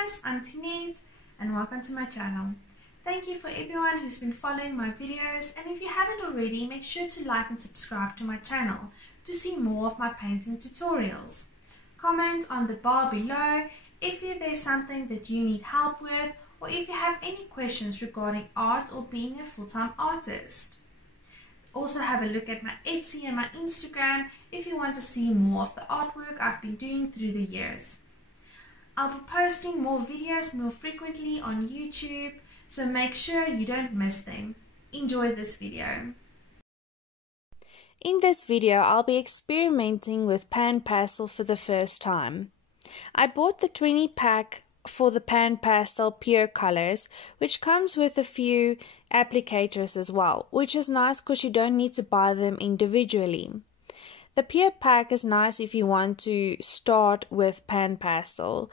guys, I'm Tinette and welcome to my channel. Thank you for everyone who's been following my videos, and if you haven't already, make sure to like and subscribe to my channel to see more of my painting tutorials. Comment on the bar below if there's something that you need help with, or if you have any questions regarding art or being a full-time artist. Also have a look at my Etsy and my Instagram if you want to see more of the artwork I've been doing through the years. I'll be posting more videos more frequently on YouTube, so make sure you don't miss them. Enjoy this video. In this video, I'll be experimenting with Pan Pastel for the first time. I bought the 20 pack for the Pan Pastel pure colors, which comes with a few applicators as well, which is nice because you don't need to buy them individually. The pure pack is nice if you want to start with Pan Pastel.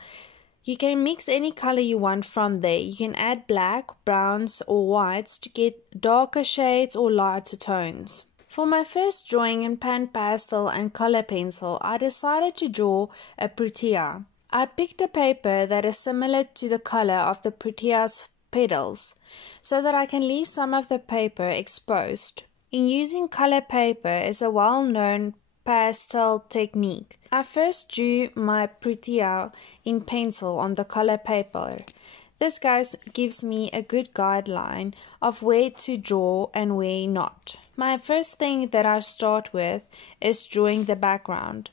You can mix any color you want from there. You can add black, browns or whites to get darker shades or lighter tones. For my first drawing in Pan Pastel and color pencil, I decided to draw a protea. I picked a paper that is similar to the color of the protea's petals, so that I can leave some of the paper exposed. In using color paper is a well-known pastel technique. I first drew my protea in pencil on the color paper. This gives me a good guideline of where to draw and where not. My first thing that I start with is drawing the background.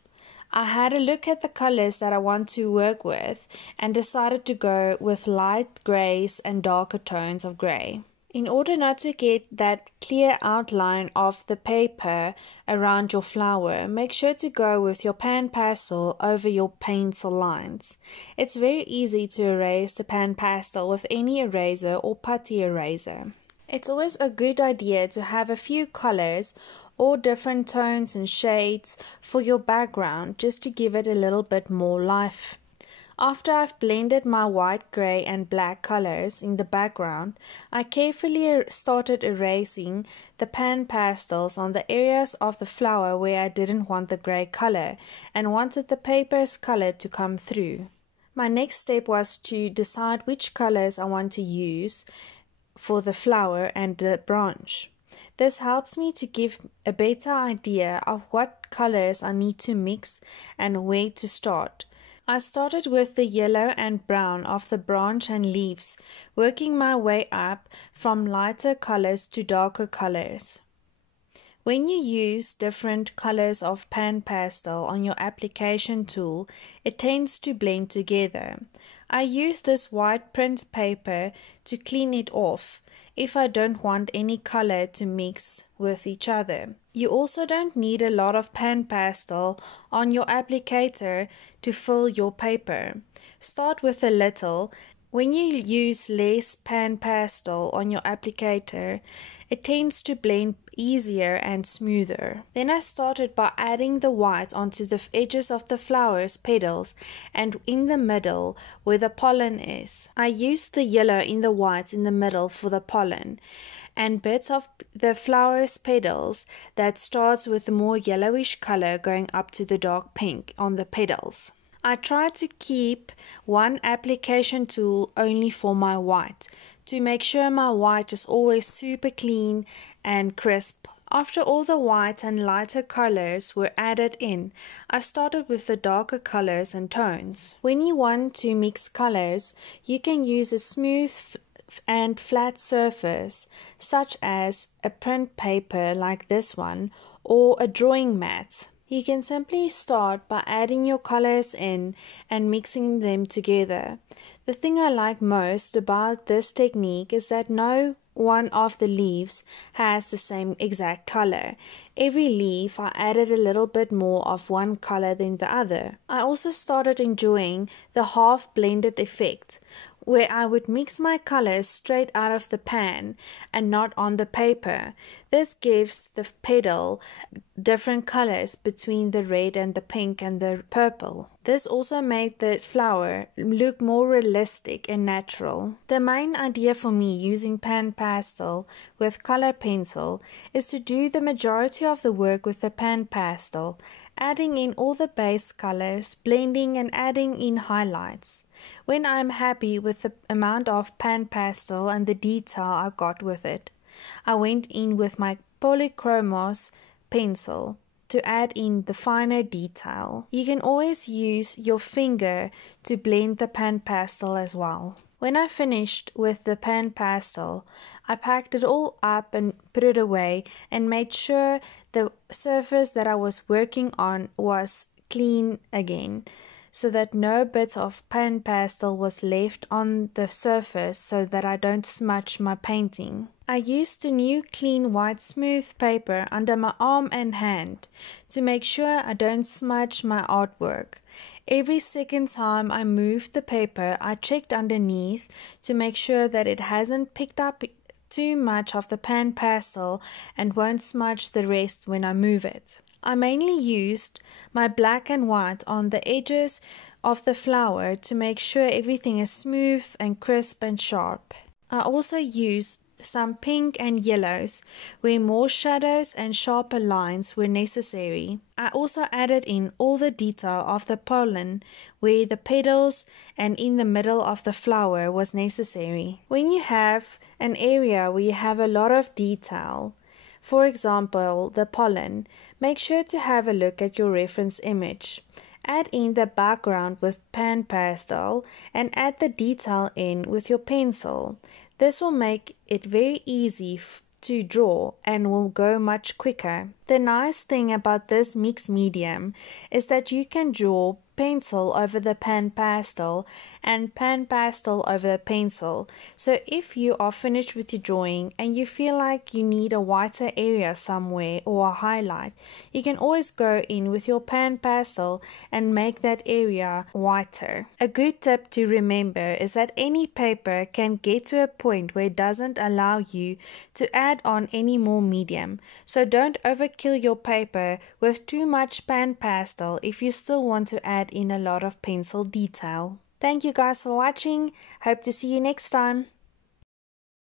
I had a look at the colors that I want to work with and decided to go with light grays and darker tones of gray. In order not to get that clear outline of the paper around your flower, make sure to go with your Pan Pastel over your pencil lines. It's very easy to erase the Pan Pastel with any eraser or putty eraser. It's always a good idea to have a few colors or different tones and shades for your background, just to give it a little bit more life. After I've blended my white, grey and black colors in the background, I carefully started erasing the Pan Pastels on the areas of the flower where I didn't want the grey color and wanted the paper's color to come through. My next step was to decide which colors I want to use for the flower and the branch. This helps me to give a better idea of what colors I need to mix and where to start. I started with the yellow and brown of the branch and leaves, working my way up from lighter colors to darker colors. When you use different colors of Pan Pastel on your application tool, it tends to blend together. I use this white print paper to clean it off if I don't want any color to mix with each other. You also don't need a lot of Pan Pastel on your applicator to fill your paper. Start with a little. When you use less Pan Pastel on your applicator, it tends to blend easier and smoother. Then I started by adding the white onto the edges of the flower's petals and in the middle where the pollen is. I used the yellow in the white in the middle for the pollen, and bits of the flower's petals that starts with a more yellowish color going up to the dark pink on the petals. I try to keep one application tool only for my white, to make sure my white is always super clean and crisp. After all the white and lighter colors were added in, I started with the darker colors and tones. When you want to mix colors, you can use a smooth and flat surface, such as a print paper like this one, or a drawing mat. You can simply start by adding your colors in and mixing them together. The thing I like most about this technique is that no one of the leaves has the same exact color. Every leaf I added a little bit more of one color than the other. I also started enjoying the half blended effect, where I would mix my colors straight out of the pan and not on the paper. This gives the petal different colors between the red and the pink and the purple. This also made the flower look more realistic and natural. The main idea for me using Pan Pastel with color pencil is to do the majority of the work with the Pan Pastel adding in all the base colors, blending and adding in highlights. When I'm happy with the amount of Pan Pastel and the detail I got with it, I went in with my Polychromos pencil to add in the finer detail. You can always use your finger to blend the Pan Pastel as well. When I finished with the Pan Pastel, I packed it all up and put it away and made sure the surface that I was working on was clean again, so that no bit of Pan Pastel was left on the surface so that I don't smudge my painting. I used a new clean white smooth paper under my arm and hand to make sure I don't smudge my artwork. Every second time I moved the paper, I checked underneath to make sure that it hasn't picked up too much of the Pan Pastel and won't smudge the rest when I move it. I mainly used my black and white on the edges of the flower to make sure everything is smooth and crisp and sharp. I also used some pink and yellows where more shadows and sharper lines were necessary. I also added in all the detail of the pollen where the petals and in the middle of the flower was necessary. When you have an area where you have a lot of detail, for example the pollen, make sure to have a look at your reference image. Add in the background with Pan Pastel and add the detail in with your pencil. This will make it very easy to draw and will go much quicker. The nice thing about this mixed medium is that you can draw pencil over the Pan Pastel and Pan Pastel over the pencil. So if you are finished with your drawing and you feel like you need a whiter area somewhere or a highlight, you can always go in with your Pan Pastel and make that area whiter. A good tip to remember is that any paper can get to a point where it doesn't allow you to add on any more medium. So don't overkill your paper with too much Pan Pastel if you still want to add in a lot of pencil detail. Thank you guys for watching. Hope to see you next time.